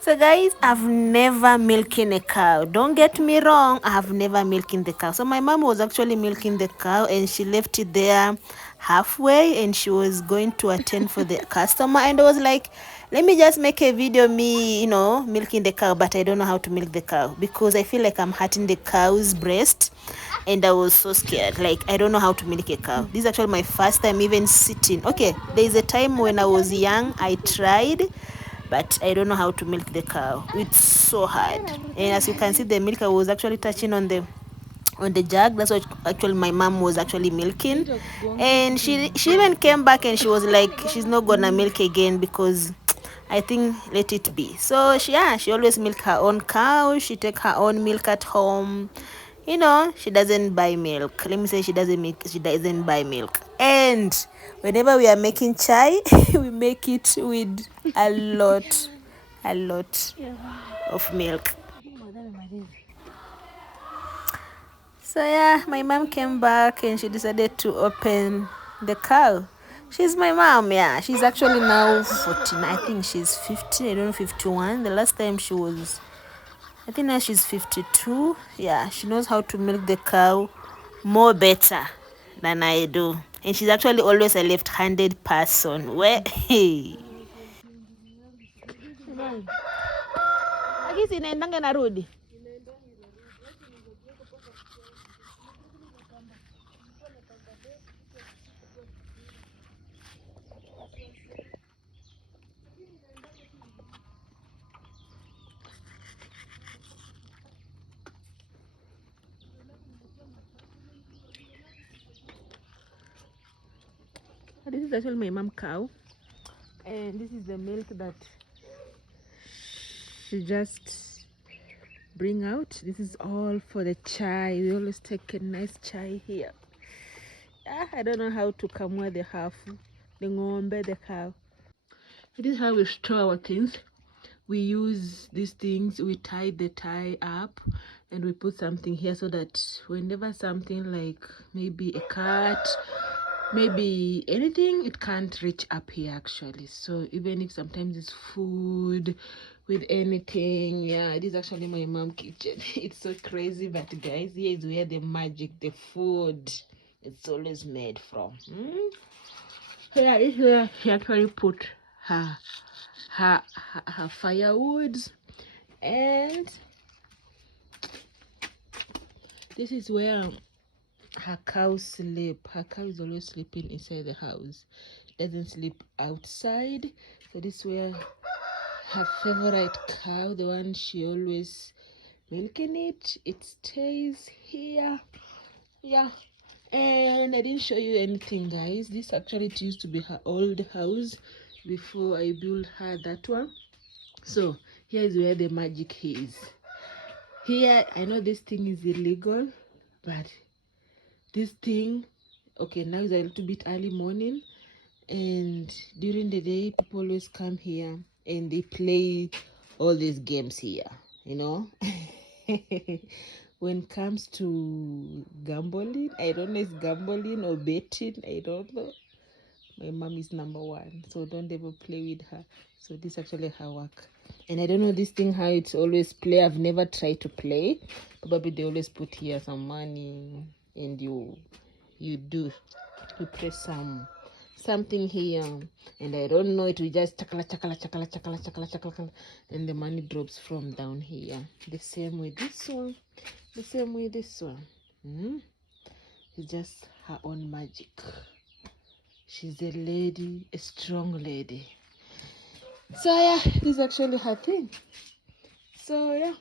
So guys, I've never milking a cow. Don't get me wrong, I have never milking the cow. So my mom was actually milking the cow and she left it there halfway and she was going to attend for the customer, and I was like, let me just make a video me, milking the cow, but I don't know how to milk the cow because I feel like I'm hurting the cow's breast and I was so scared. Like, I don't know how to milk a cow. This is actually my first time even sitting. Okay, there's a time when I was young, I tried, but I don't know how to milk the cow. It's so hard. And as you can see, the milk I was actually touching on the jug. That's what actually my mom was actually milking. And she even came back and she was like, she's not gonna milk again because I think let it be. So she always milk her own cow. She take her own milk at home. She doesn't buy milk. Let me say she doesn't buy milk. And whenever we are making chai, we make it with a lot of milk. So my mom came back and she decided to open the cow. She's my mom, yeah. She's actually now 14. I think she's 50. I don't know, 51. The last time she was, I think now she's 52. Yeah, she knows how to milk the cow more better than I do. And she's actually always a left-handed person. Where, hey. Agisi inaendanga narudi. This is actually my mom cow, and this is the milk that she just bring out. This is all for the chai. We always take a nice chai here. I don't know how to kamua the ngombe, the cow. This is how we store our things. We use these things, we tie the tie up and we put something here so that whenever something like maybe a cat, maybe anything, it can't reach up here actually. So even if sometimes it's food with anything, yeah, it is actually my mom kitchen. It's so crazy, but guys, here is where the magic, the food, it's always made from. Here is where she actually put her her firewood, and this is where her cows sleep. Her cow is always sleeping inside the house, doesn't sleep outside. So this is where her favorite cow, the one she always milking it stays here. Yeah. And I didn't show you anything, guys. This actually it used to be her old house before I built her that one. So here is where the magic is. Here, I know this thing is illegal, but this thing, okay, now it's a little bit early morning, and during the day, people always come here and they play all these games here, you know. When it comes to gambling, I don't know if it's gambling or betting, I don't know. My mom is number one, so don't ever play with her. So this is actually her work, and I don't know this thing how it's always play. I've never tried to play. Probably they always put here some money and you do you press something here, and I don't know, it will just chakala chakala chakala chakala chakala chakala, and the money drops from down here. The same with this one, the same with this one. It's just her own magic. She's a lady, a strong lady. So yeah, this is actually her thing. So yeah,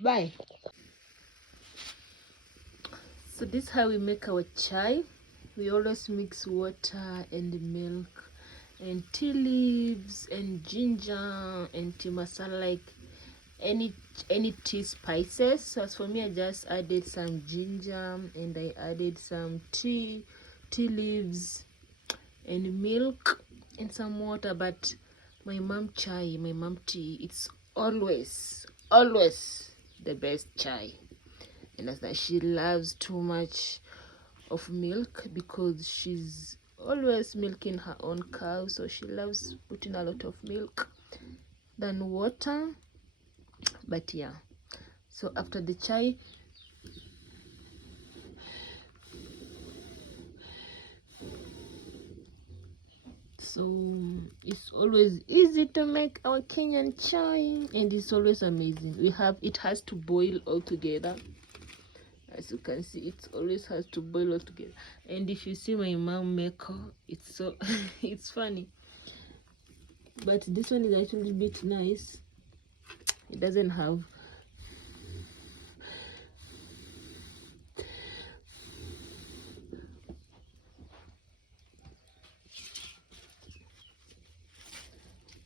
bye. So this is how we make our chai. We always mix water and milk and tea leaves and ginger and tea masala, like any tea spices. So as for me, I just added some ginger and I added some tea leaves and milk and some water. But my mom chai, my mom tea, it's always the best chai. And that's that she loves too much of milk because she's always milking her own cow, so she loves putting a lot of milk. than water. But yeah, so after the chai, so it's always easy to make our Kenyan chai, and it's always amazing. It has to boil all together. As you can see, it always has to boil all together. And if you see my mom make, it's so it's funny. But this one is actually a bit nice. It doesn't have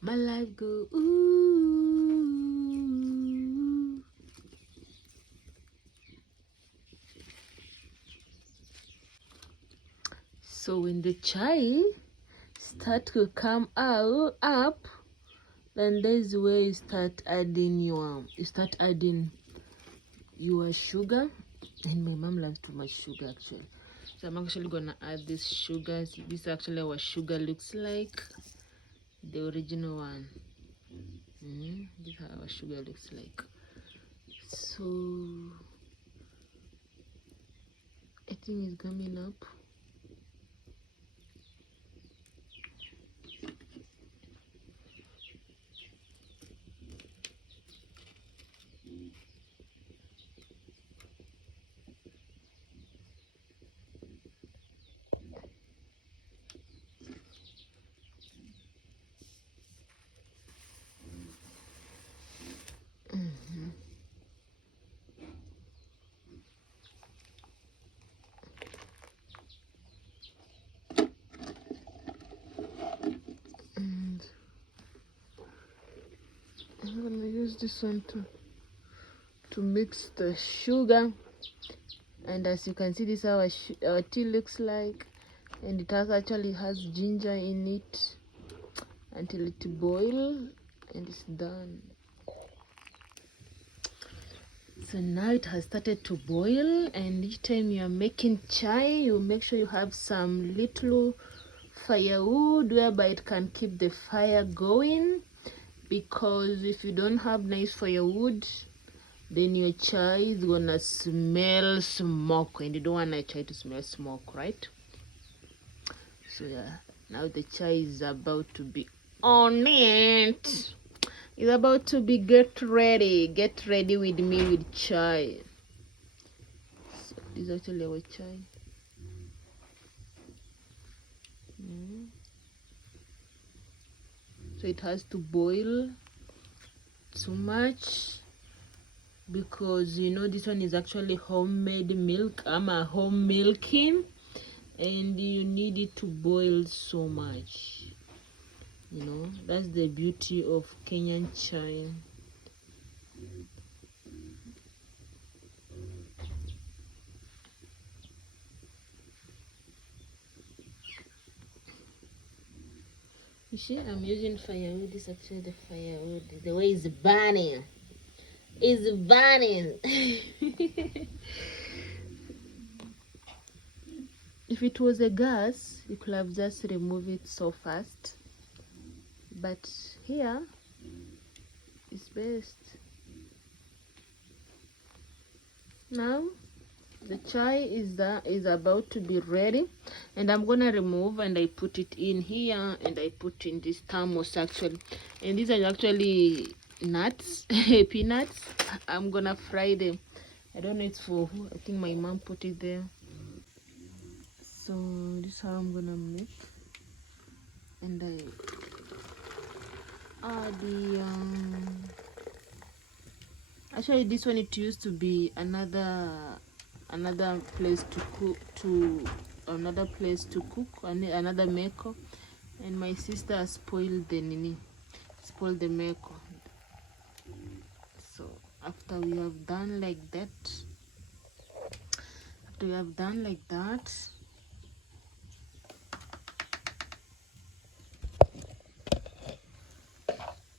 my life go ooh. So when the chai start to come out up, then there's where you start adding your sugar. And my mom loves too much sugar actually, so I'm actually gonna add this sugar. This is actually what sugar looks like, the original one. This is how our sugar looks like. So I think it's coming up. And I'm gonna use this one to mix the sugar. And as you can see, this is how our tea looks like, and it actually has ginger in it until it boils, and it's done. So now it has started to boil, and each time you are making chai, you make sure you have some little firewood whereby it can keep the fire going, because if you don't have nice firewood, then your chai is gonna smell smoke, and you don't want your chai to smell smoke, right? So yeah, now the chai is about to be on it. It's about to be get ready with me with chai. So this is actually our chai. So it has to boil too much, because you know this one is actually homemade milk. I'm a home milking, and you need it to boil so much. You know, that's the beauty of Kenyan chai. You see, I'm using firewood. This is actually the firewood. The way it's burning. It's burning. If it was a gas, you could have just removed it so fast. But here, it's best. Now, the chai is about to be ready, and I'm gonna remove, and I put it in here, and I put in this thermos actually, and these are actually nuts, peanuts. I'm gonna fry them. I don't know it's for who. I think my mom put it there. So this is how I'm gonna make, and I add the actually this one, it used to be another place to cook, another maker, and my sister spoiled the maker. So after we have done like that,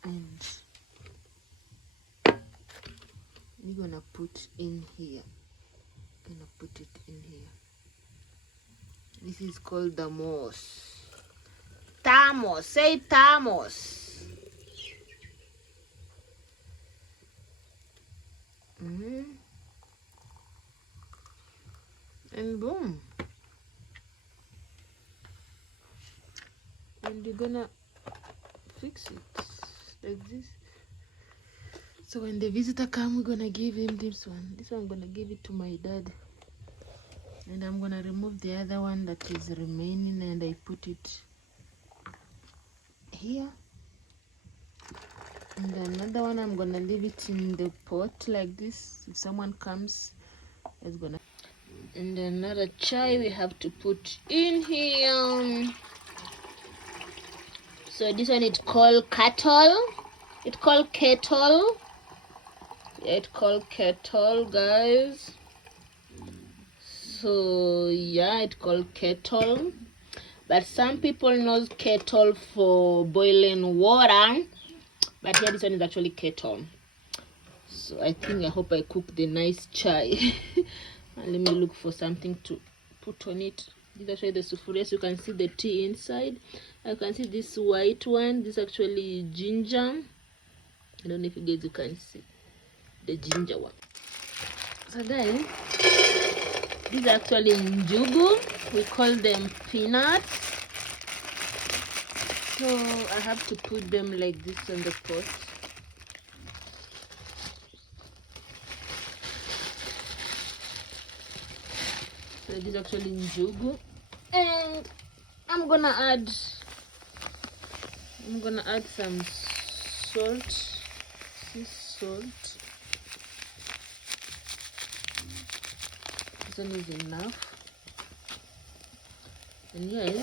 and we're gonna put in here, this is called the thermos. Say thermos. boom. And you're gonna fix it like this. So when the visitor come, we're gonna give him this one. This one I'm gonna give it to my dad. And I'm gonna remove the other one that is remaining, and I put it here. And another one I'm gonna leave it in the pot like this. If someone comes, it's gonna. And another chai we have to put in here. So this one, it's called kettle. It's called kettle. Yeah, it's called kettle, guys. So yeah, it's called kettle. But some people knows kettle for boiling water. But here, this one is actually kettle. So I hope I cook the nice chai. And let me look for something to put on it. This is actually the sufuria. So you can see the tea inside. I can see this white one. This is actually ginger. I don't know if you guys can see the ginger one. So then, these are actually njugu. We call them peanuts. So I have to put them like this on the pot. So this is actually njugu. And I'm gonna add some salt. Sea salt. This one is enough. And yes,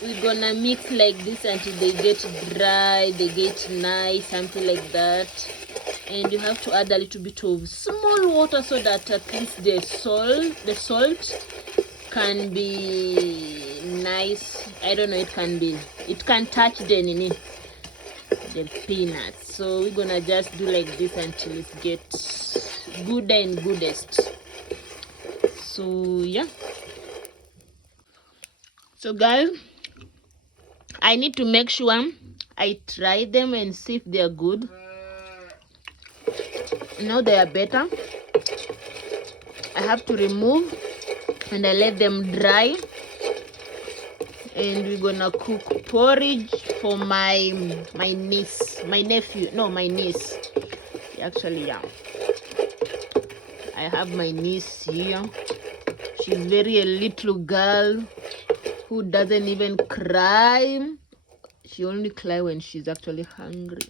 we're gonna mix like this until they get dry, they get nice, something like that. And you have to add a little bit of small water so that at least the salt can be nice. I don't know, it can touch the peanuts. So we're gonna just do like this until it gets gooder and goodest. So yeah. So guys, I need to make sure I try them and see if they are good. Now they are better. I have to remove and I let them dry. And we're gonna cook porridge for my niece. Actually, yeah. I have my niece here. She's a little girl who doesn't even cry. She only cries when she's actually hungry.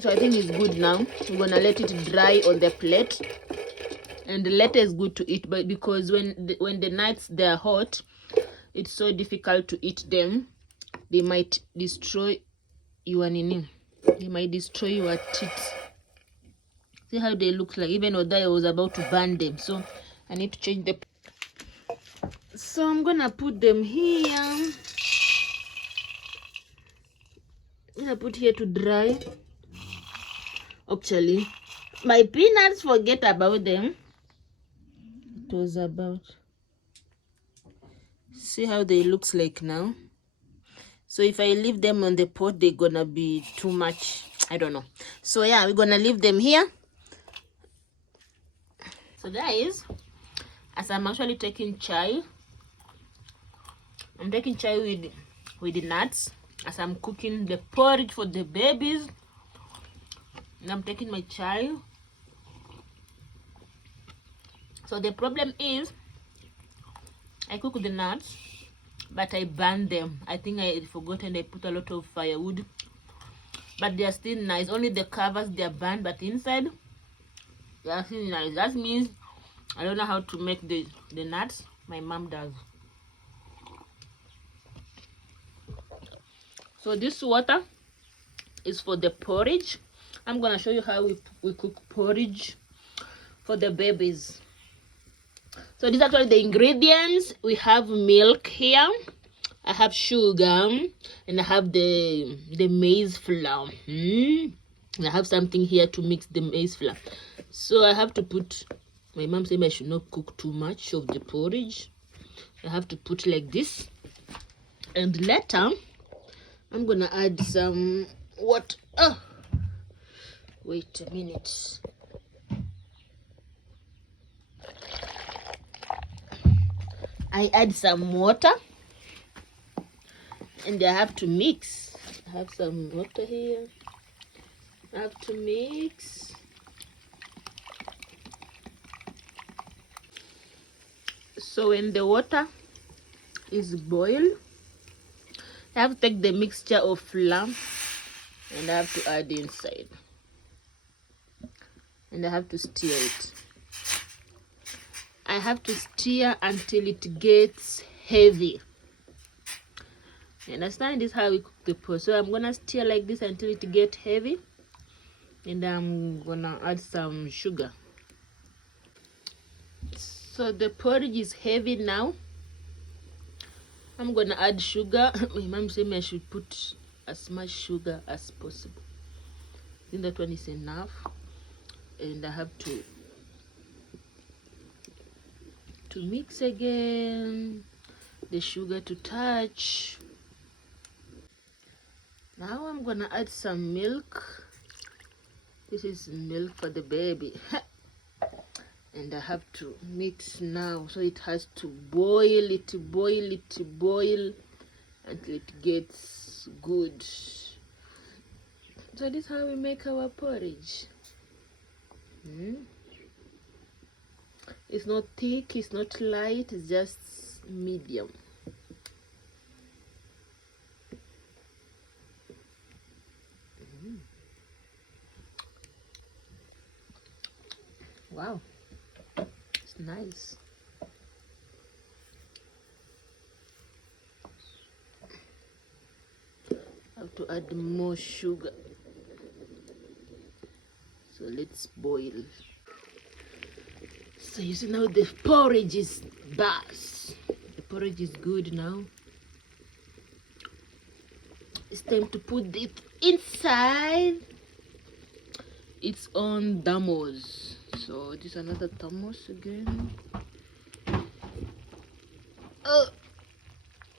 So I think it's good now. We're gonna let it dry on the plate. And the later is good to eat, but because when the nuts they're hot, it's so difficult to eat them. They might destroy your nini. They might destroy your teeth. See how they look like, even though I was about to burn them. So I need to change the. So I'm gonna put them here. I'm gonna put here to dry. Actually, my peanuts, forget about them. It was about. See how they looks like now. So if I leave them on the pot, they're gonna be too much. I don't know. So yeah, we're gonna leave them here. So guys, as I'm actually taking chai, I'm taking chai with the nuts as I'm cooking the porridge for the babies. And I'm taking my chai. So the problem is, I cook the nuts, but I burn them. I think I forgot and I put a lot of firewood. But they are still nice. Only the covers they are burned, but inside they are still nice. That means I don't know how to make the nuts. My mom does. So this water is for the porridge. I'm gonna show you how we cook porridge for the babies. So these are actually the ingredients. We have milk here, I have sugar, and I have the maize flour. And I have something here to mix the maize flour. So I have to put, my mom said I should not cook too much of the porridge. I have to put like this. And later I'm gonna add some water. Oh, wait a minute. I add some water and I have to mix. I have some water here. I have to mix. So when the water is boiled, I have to take the mixture of flour and I have to add inside. And I have to stir it. I have to stir until it gets heavy. You understand? This is how we cook the porridge. So I'm gonna stir like this until it gets heavy, and I'm gonna add some sugar. So the porridge is heavy now. I'm gonna add sugar. My mom said me I should put as much sugar as possible. I think that one is enough, and I have to mix again the sugar to touch. Now I'm gonna add some milk. This is milk for the baby. And I have to mix now, so it has to boil until it gets good. So this is how we make our porridge. It's not thick, it's not light, it's just medium. Wow, it's nice. I have to add more sugar. So let's boil. So you see now the porridge is bas. The porridge is good now. It's time to put it inside. It's on thermos. So this is another thermos again. Oh,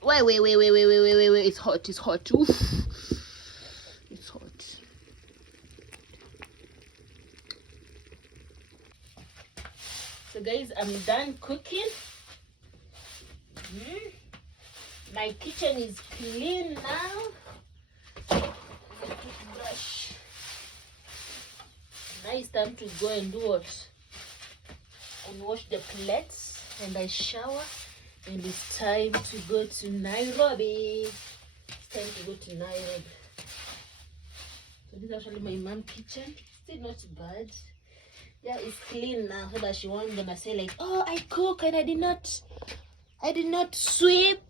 wait. It's hot. Oof. It's hot. So guys, I'm done cooking. My kitchen is clean now. Brush. Now it's time to go and do what? And wash the plates, and I shower, and it's time to go to Nairobi. It's time to go to Nairobi. So this is actually my mom's kitchen. Still not bad. Yeah, it's clean now, so that she won't gonna say like, oh, I cook and I did not sweep.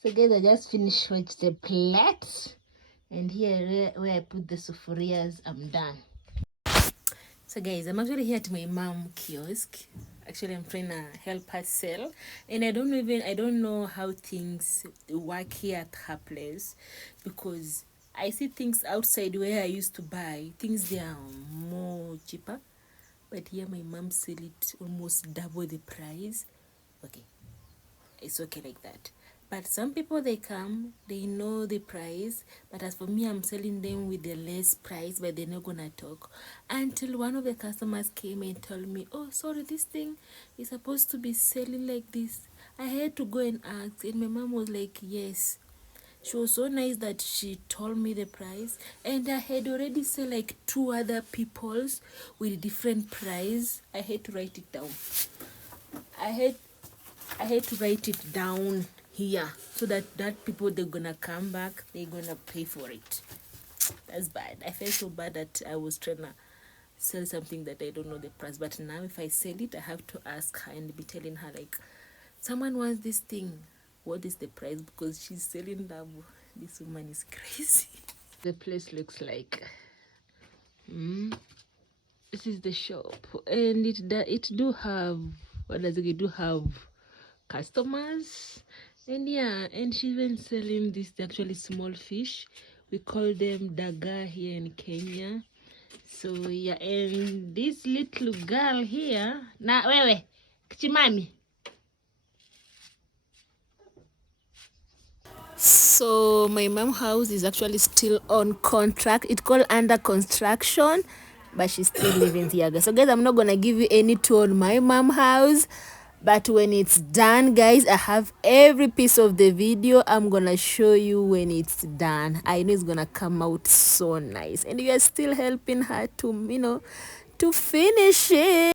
So guys, I just finished with the plate, and here where I put the sufurias, I'm done. So guys, I'm actually here at my mom kiosk. Actually, I'm trying to help her sell, and I don't know how things work here at her place, because I see things outside where I used to buy things, they are more cheaper, but here my mom sell it almost double the price. Okay, it's okay like that. But some people, they come, they know the price, but as for me, I'm selling them with the less price, but they're not gonna talk until one of the customers came and told me, oh, sorry, this thing is supposed to be selling like this. I had to go and ask, and my mom was like, yes. She was so nice that she told me the price, and I had already said like 2 other people's with different price. I had to write it down. I had to write it down here, so that people, they're gonna come back, they're gonna pay for it. That's bad. I felt so bad that I was trying to sell something that I don't know the price. But now if I sell it, I have to ask her and be telling her like, someone wants this thing, what is the price? Because she's selling double. This woman is crazy. The place looks like this is the shop, and it do have, what does it do have, customers. And yeah, and she's even selling this actually small fish. We call them daga here in Kenya. So yeah, and this little girl here, na wewe kichimami, So my mom house is actually still on contract. It's called under construction, but she's still living here, guys. So guys, I'm not gonna give you any tour on my mom house, but when it's done, guys, I have every piece of the video. I'm gonna show you when it's done. I know it's gonna come out so nice, and we are still helping her to, to finish it.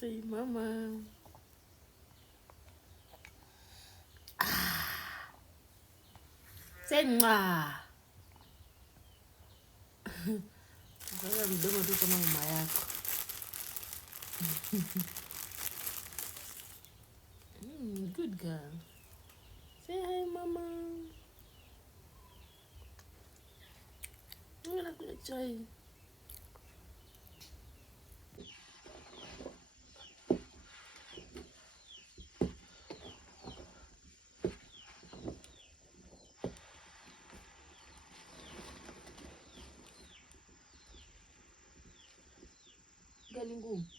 Say, mama. Say mwah. Sasa mdomo tu kama mama yako. Good girl. Say hi, mama. I'm gonna play chai. Galingu.